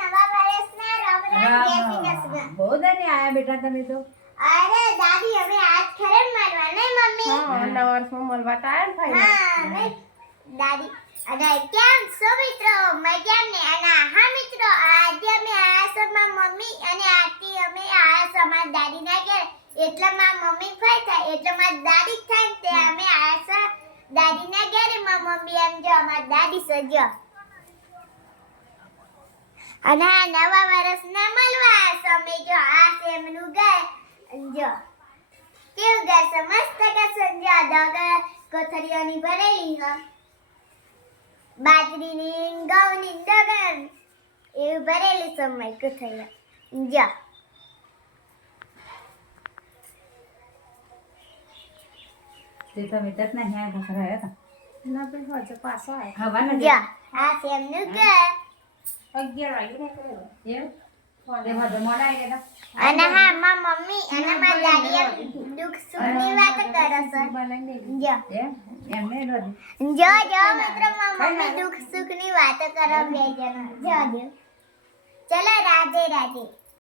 નવા વર્ષના રામ રામ જય શ્રી કૃષ્ણ. બહુ દાદી આયા બેટા તમે તો. અરે દાદી અમે આજ ખરેન મારવા નહીં મમ્મી? હા નવા વર્ષમાં મળવા તો આયા ને ભાઈ. હા નહીં દાદી. અને કેમ છો મિત્રો? મજામાં ને? અને હા મિત્રો આજે અમે આયા છો મારા મમ્મી અને આરતી અમે આયા છો મારા દાદીના ઘરે. એટલે મારા મમ્મી ફાઈ થાય એટલે મારી દાદી થાય ને તે અમે આયા છો દાદીના ઘરે. મારા મમ્મી એમ જો અમારી દાદી સજો અને આ નવા વર્ષના મળવા આવ્યા છો અમે. જો આ છે એમનું ઘર. જો કેવું ઘર છે? મસ્ત ઘર છે. જો દગર કોથળીઓની ભરેલી છે. બાજરીની ઘઉંની દગર એવું ભરેલું છે અમારી કોથળીઓ. જો તે તમે તતના ન્યાય બકરાયા હતા. ના ભાઈ હોજે પાછો આયા. હવાના જો આ છે એમનું ઘર. 11 વાગે ને કર્યો. એમ તેમાં તો મોડા આવી ગયા અને હા મારા મમ્મી અને મારા દાદી એમ દુઃખ સુખની વાત કરે છે. બનાવીને દે. જો હતા. એમને રોજ જો જો મિત્રો મારા મમ્મી દુઃખ સુખની વાતો કરો બે જણા. જો જો ચલો રાધે રાધે.